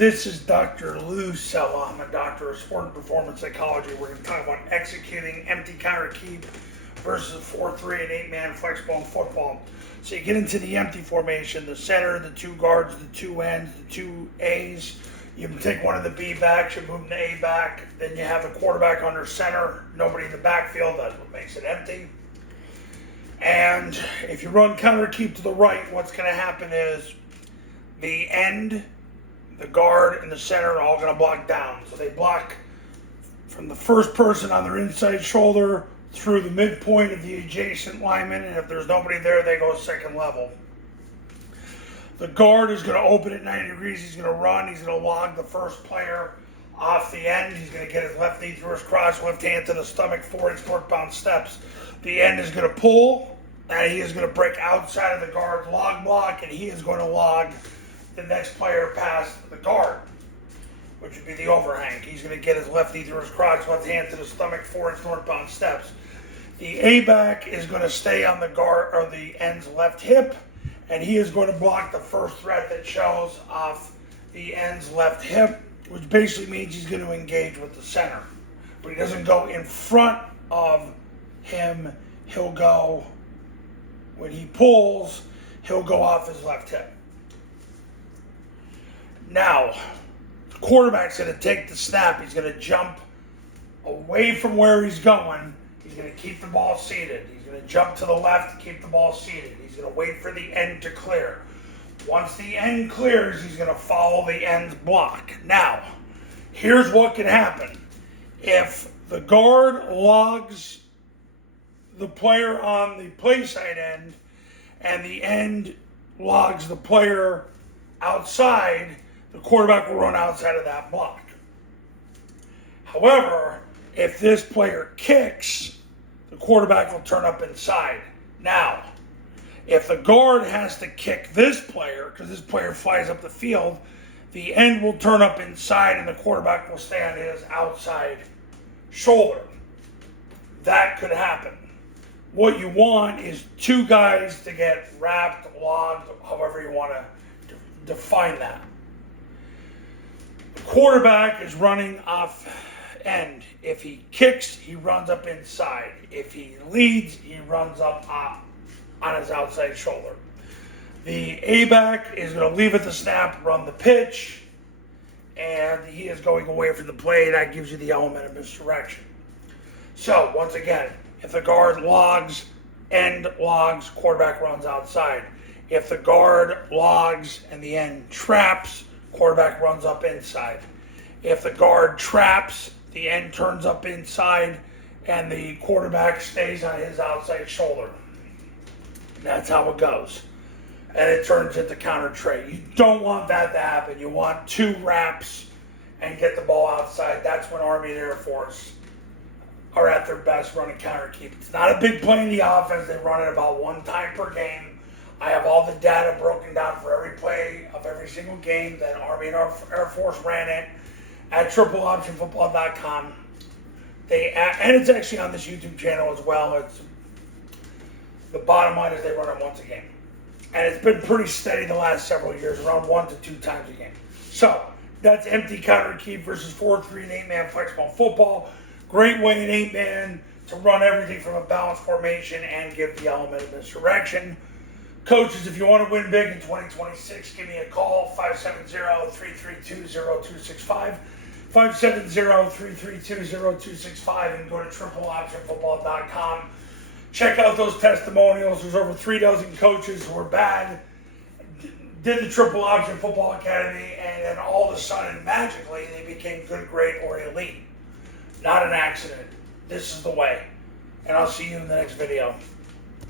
This is Dr. Lou Sella. I'm a doctor of sport and performance psychology. We're going to talk about executing empty counter keep versus a 4-3 and 8-man flexbone football. So you get into the empty formation, the center, the two guards, the two ends, the two A's. You take one of the B backs, you move the A back, then you have the quarterback under center, nobody in the backfield. That's what makes it empty. And if you run counter keep to the right, what's going to happen is the end, the guard, and the center are all going to block down. So they block from the first person on their inside shoulder through the midpoint of the adjacent lineman, and if there's nobody there, they go second level. The guard is going to open at 90 degrees. He's going to run. He's going to log the first player off the end. He's going to get his left knee through his crotch, left hand to the stomach, 4-inch northbound steps. The end is going to pull, and he is going to break outside of the guard's log block, and he is going to log the next player past the guard, which would be the overhang. He's going to get his left knee through his crotch, left hand to the stomach, 4-inch northbound steps. The A-back is going to stay on the guard or the end's left hip, and he is going to block the first threat that shows off the end's left hip, which basically means he's going to engage with the center. But he doesn't go in front of him. He'll go, when he pulls, he'll go off his left hip. Now, the quarterback's going to take the snap. He's going to jump away from where he's going. He's going to keep the ball seated. He's going to jump to the left to keep the ball seated. He's going to wait for the end to clear. Once the end clears, he's going to follow the end's block. Now, here's what can happen. If the guard logs the player on the play side end and the end logs the player outside, the quarterback will run outside of that block. However, if this player kicks, the quarterback will turn up inside. Now, if the guard has to kick this player, because this player flies up the field, the end will turn up inside and the quarterback will stay on his outside shoulder. That could happen. What you want is two guys to get wrapped, logged, however you want to define that. The quarterback is running off end. If he kicks, he runs up inside. If he leads, he runs up on his outside shoulder. The A-back is going to leave at the snap, run the pitch, and he is going away from the play. That gives you the element of misdirection. So, once again, if the guard logs, end logs, quarterback runs outside. If the guard logs and the end traps, quarterback runs up inside. If the guard traps, the end turns up inside and the quarterback stays on his outside shoulder. That's how it goes. And it turns into counter trade. You don't want that to happen. You want two wraps and get the ball outside. That's when Army and Air Force are at their best running counter keep. It's not a big play in the offense. They run it about one time per game. I have all the data broken down for every play of every single game that Army and Air Force ran it at tripleoptionfootball.com. And it's actually on this YouTube channel as well. It's the bottom line is they run it once a game. And it's been pretty steady the last several years, around 1 to 2 times a game. So, that's empty counter keep versus 4-3 and 8-man flexbone football. Great way in 8-man to run everything from a balanced formation and give the element of misdirection. Coaches, if you want to win big in 2026, give me a call, 570-332-0265, 570-332-0265, and go to tripleoptionfootball.com. Check out those testimonials. There's over 3 dozen coaches who are bad, did the Triple Option Football Academy, and then all of a sudden, magically, they became good, great, or elite. Not an accident. This is the way. And I'll see you in the next video.